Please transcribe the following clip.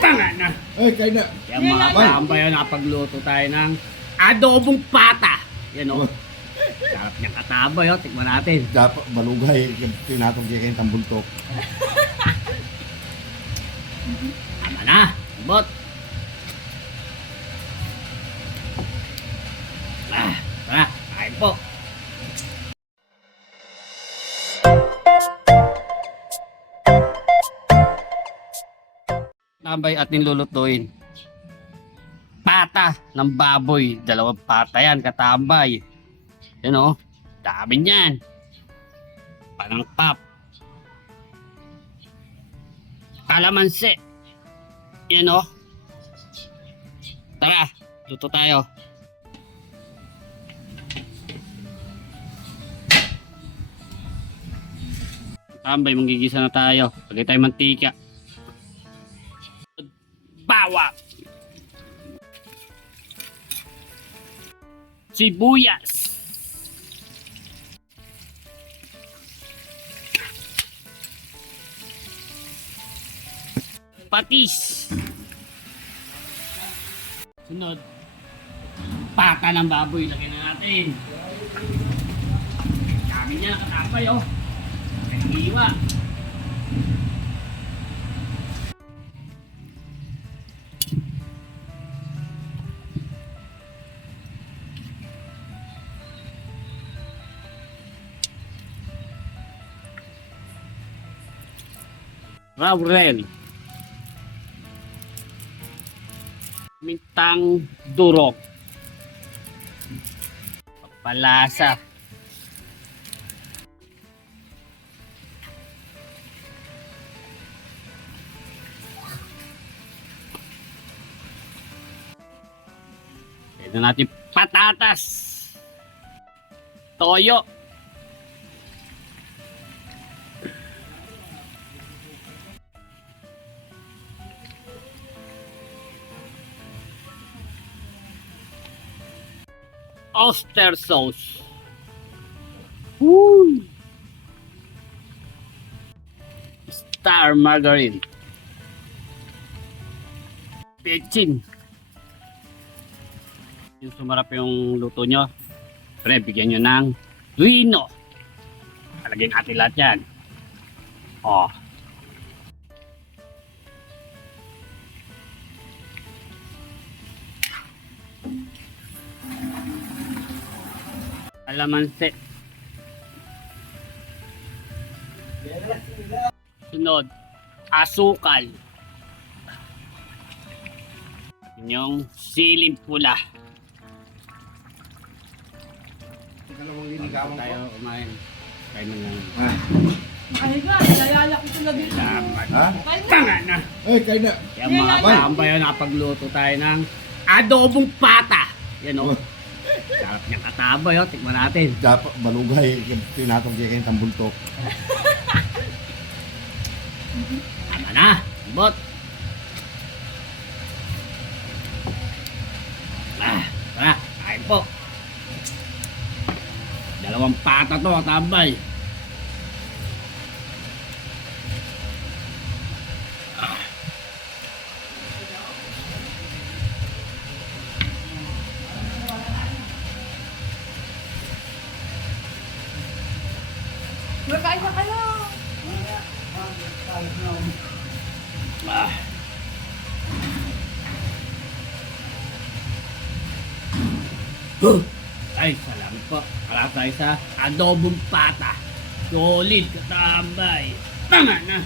Tanga na. Ay, kain na. Kaya mga tambay, nakapagluto tayo ng adobong pata. Yan o. Sarap niyang katabay o. Tikman natin. Dapat malugay. Tinatong siya kayong tambuntok. Tama na. Bot. Tara. Kain po. Tambay at nilulutuin. Pata ng baboy. Dalawang pata yan, katambay. Yan o. Dami niyan. Panangpap. Kalamansi. Yan o. Tara, luto tayo. Tambay, manggigisa na tayo. Lagay tayo mantika. Bawang. Sibuyas. Patis. Sunod. Pata ng baboy. Lagyan na natin. Dami niya. Katapay oh. Iwa. Laurel. Mintang durok. Palasa. Ito natin patatas. Toyo. Oyster sauce. Woo! Star margarine. Pechin. Yung sumarap yung luto nyo, pre, bigyan nyo ng duino. Talagyan natin lahat yan. Oh. Kalamansi. Sunod, asukal. Yung siling pula. Tayo kumain. Kain mo lang. Ay nga, nalalaki ko na dito. Dapat. Ha? Tanga na. Ay, kain na. Kaya mga tambay, nakapagluto tayo ng adobong pata. Yan o. Sarap niyang katabay o. Tikman natin. Dapat malugay. Tinatong siya kayong tambuntok. Tama na. Bot. Tara. Kain po. Dalawang pata to, tambay. Magkain na kayo. Ah. Ay, salamat po. Para tayo sa adobong pata. Solid, katambay. Tama na.